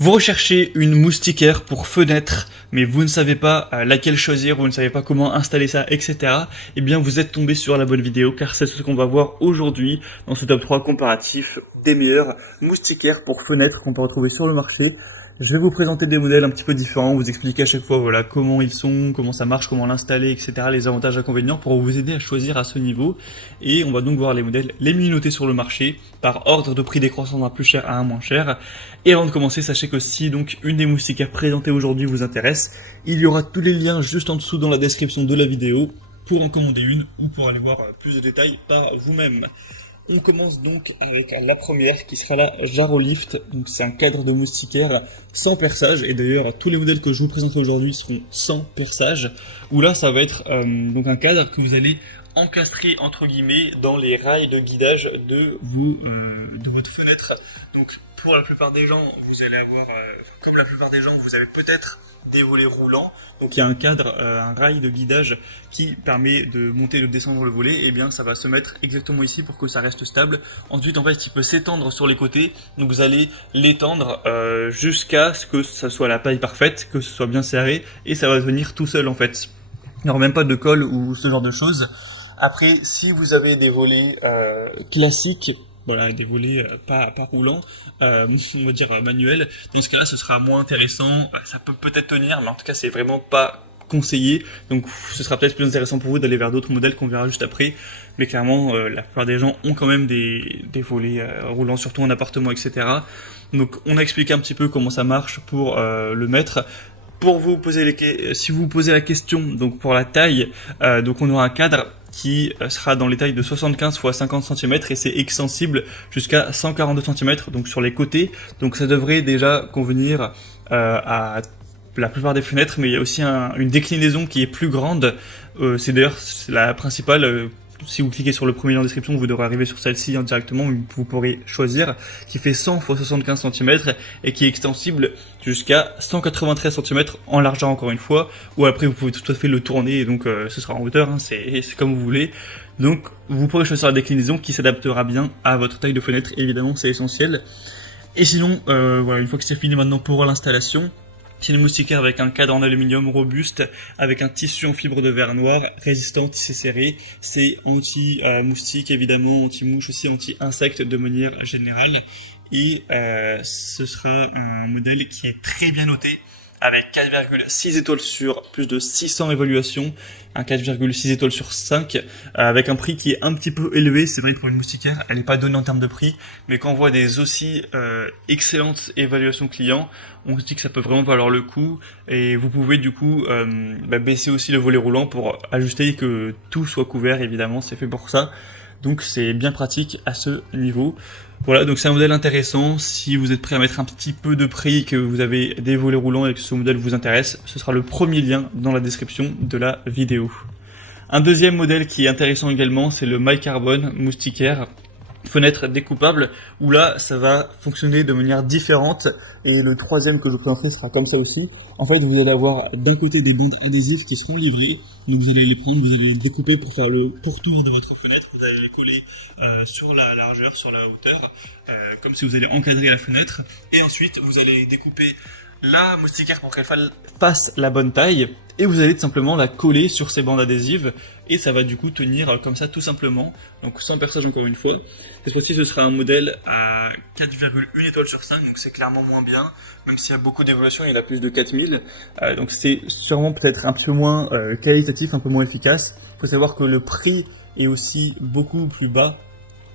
Vous recherchez une moustiquaire pour fenêtre, mais vous ne savez pas laquelle choisir, vous ne savez pas comment installer ça, etc. Eh bien, vous êtes tombé sur la bonne vidéo, car c'est ce qu'on va voir aujourd'hui dans ce top 3 comparatif des meilleures moustiquaires pour fenêtre qu'on peut retrouver sur le marché. Je vais vous présenter des modèles un petit peu différents, vous expliquer à chaque fois voilà comment ils sont, comment ça marche, comment l'installer, etc. Les avantages, inconvénients pour vous aider à choisir à ce niveau. Et on va donc voir les modèles les mieux notés sur le marché par ordre de prix décroissant d'un plus cher à un moins cher. Et avant de commencer, sachez que si donc une des moustiquaires présentées aujourd'hui vous intéresse, il y aura tous les liens juste en dessous dans la description de la vidéo pour en commander une ou pour aller voir plus de détails par vous-même. On commence donc avec la première qui sera la Jarolift. Donc c'est un cadre de moustiquaire sans perçage, et d'ailleurs tous les modèles que je vous présenterai aujourd'hui seront sans perçage, où là ça va être donc un cadre que vous allez encastrer entre guillemets dans les rails de guidage de votre fenêtre. Donc pour la plupart des gens, vous allez avoir, comme la plupart des gens, vous avez peut-être des volets roulants. Donc il y a un cadre, un rail de guidage qui permet de monter et de descendre le volet, et bien ça va se mettre exactement ici pour que ça reste stable. Ensuite en fait il peut s'étendre sur les côtés, donc vous allez l'étendre jusqu'à ce que ça soit la taille parfaite, que ce soit bien serré, et ça va venir tout seul en fait. Il n'y aura même pas de colle ou ce genre de choses. Après, si vous avez des volets classiques, voilà, des volets pas roulants, on va dire manuels, dans ce cas-là, ce sera moins intéressant. Ça peut peut-être tenir, mais en tout cas, c'est vraiment pas conseillé. Donc, ce sera peut-être plus intéressant pour vous d'aller vers d'autres modèles qu'on verra juste après. Mais clairement, la plupart des gens ont quand même des volets roulants, surtout en appartement, etc. Donc, on a expliqué un petit peu comment ça marche pour le mettre. Pour vous poser si vous vous posez la question, donc pour la taille, donc on aura un cadre qui sera dans les tailles de 75 x 50 cm, et c'est extensible jusqu'à 142 cm donc sur les côtés. Donc ça devrait déjà convenir à la plupart des fenêtres, mais il y a aussi une déclinaison qui est plus grande. C'est d'ailleurs la principale. Si vous cliquez sur le premier lien en description, vous devrez arriver sur celle-ci directement, vous pourrez choisir, qui fait 100 x 75 cm et qui est extensible jusqu'à 193 cm en largeur encore une fois, ou après vous pouvez tout à fait le tourner, et donc ce sera en hauteur, hein, c'est comme vous voulez. Donc vous pourrez choisir la déclinaison qui s'adaptera bien à votre taille de fenêtre, évidemment c'est essentiel. Et sinon, voilà, une fois que c'est fini maintenant pour l'installation, c'est une moustiquaire avec un cadre en aluminium robuste, avec un tissu en fibre de verre noir, résistant, tissé serré. C'est anti-moustique évidemment, anti-mouche aussi, anti-insectes de manière générale. Et ce sera un modèle qui est très bien noté, avec 4,6 étoiles sur plus de 600 évaluations, un 4,6 étoiles sur 5, avec un prix qui est un petit peu élevé. C'est vrai que pour une moustiquaire, elle n'est pas donnée en termes de prix, mais quand on voit des aussi excellentes évaluations clients, on se dit que ça peut vraiment valoir le coup, et vous pouvez du coup baisser aussi le volet roulant pour ajuster que tout soit couvert, évidemment, c'est fait pour ça. Donc c'est bien pratique à ce niveau. Voilà, donc c'est un modèle intéressant. Si vous êtes prêt à mettre un petit peu de prix, que vous avez des volets roulants et que ce modèle vous intéresse, ce sera le premier lien dans la description de la vidéo. Un deuxième modèle qui est intéressant également, c'est le MyCarbon moustiquaire fenêtre découpable, où là ça va fonctionner de manière différente, et le troisième que je vous présenterai sera comme ça aussi. En fait, vous allez avoir d'un côté des bandes adhésives qui seront livrées, donc vous allez les prendre, vous allez les découper pour faire le pourtour de votre fenêtre, vous allez les coller sur la largeur, sur la hauteur, comme si vous allez encadrer la fenêtre, et ensuite vous allez découper la moustiquaire pour qu'elle fasse la bonne taille, et vous allez tout simplement la coller sur ces bandes adhésives, et ça va du coup tenir comme ça tout simplement, donc sans perçage encore une fois. Cette fois-ci ce sera un modèle à 4,1 étoiles sur 5, donc c'est clairement moins bien, même s'il y a beaucoup d'évolution, il y en a plus de 4000, donc c'est sûrement peut-être un petit peu moins qualitatif, un peu moins efficace. Il faut savoir que le prix est aussi beaucoup plus bas,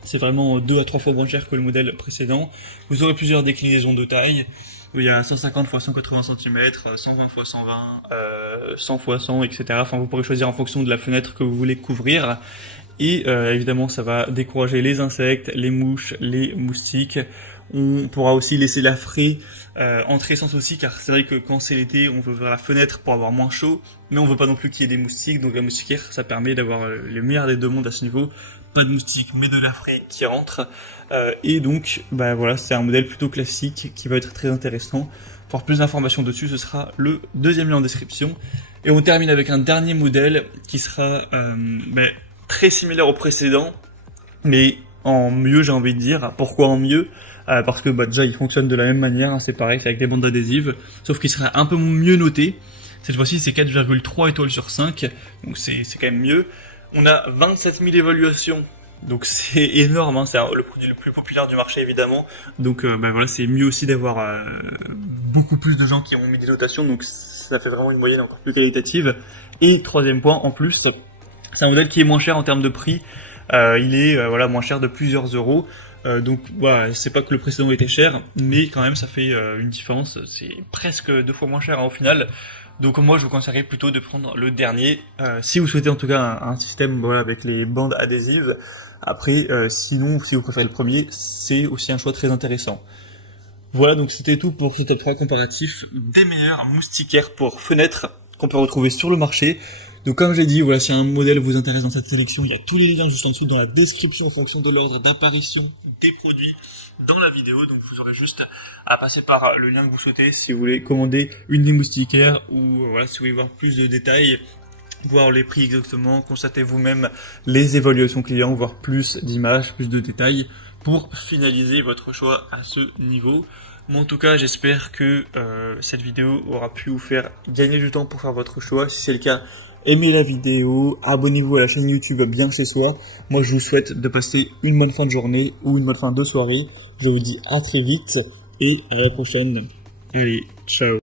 c'est vraiment 2 à 3 fois moins cher que le modèle précédent. Vous aurez plusieurs déclinaisons de taille, où il y a 150 x 180 cm, 120 x 120, 100 x 100, etc. Enfin, vous pourrez choisir en fonction de la fenêtre que vous voulez couvrir. Et évidemment, ça va décourager les insectes, les mouches, les moustiques. On pourra aussi laisser la fraie entrer sans souci, car c'est vrai que quand c'est l'été, on veut ouvrir la fenêtre pour avoir moins chaud, mais on veut pas non plus qu'il y ait des moustiques. Donc la moustiquaire, ça permet d'avoir le meilleur des deux mondes à ce niveau. Pas de moustiques, mais de la fraie qui rentre. Et donc, voilà, c'est un modèle plutôt classique qui va être très intéressant. Pour plus d'informations dessus, ce sera le deuxième lien en description. Et on termine avec un dernier modèle qui sera très similaire au précédent, mais en mieux, j'ai envie de dire. Pourquoi en mieux? parce que déjà il fonctionne de la même manière, hein, c'est pareil, c'est avec des bandes adhésives, sauf qu'il sera un peu mieux noté. Cette fois-ci c'est 4,3 étoiles sur 5, donc c'est quand même mieux. On a 27 000 évaluations, donc c'est énorme, hein, c'est le produit le plus populaire du marché évidemment, donc voilà, c'est mieux aussi d'avoir beaucoup plus de gens qui ont mis des notations, donc ça fait vraiment une moyenne encore plus qualitative. Et troisième point, en plus, c'est un modèle qui est moins cher en termes de prix, il est voilà, moins cher de plusieurs euros. Donc voilà, c'est pas que le précédent était cher, mais quand même ça fait une différence, c'est presque 2 fois moins cher, hein, au final. Donc moi je vous conseillerais plutôt de prendre le dernier, si vous souhaitez en tout cas un système voilà, avec les bandes adhésives. Après sinon si vous préférez le premier, c'est aussi un choix très intéressant. Voilà, donc c'était tout pour ce top 3 comparatif des meilleurs moustiquaires pour fenêtres qu'on peut retrouver sur le marché. Donc comme j'ai dit, voilà, si un modèle vous intéresse dans cette sélection, il y a tous les liens juste en dessous dans la description en fonction de l'ordre d'apparition des produits dans la vidéo. Donc vous aurez juste à passer par le lien que vous souhaitez si vous voulez commander une des moustiquaires ou voilà, si vous voulez voir plus de détails, voir les prix exactement, constater vous-même les évaluations clients, voir plus d'images, plus de détails pour finaliser votre choix à ce niveau. Moi en tout cas j'espère que cette vidéo aura pu vous faire gagner du temps pour faire votre choix. Si c'est le cas, aimez la vidéo, abonnez-vous à la chaîne YouTube Bien Chez Soi. Moi je vous souhaite de passer une bonne fin de journée ou une bonne fin de soirée. Je vous dis à très vite et à la prochaine. Allez, ciao.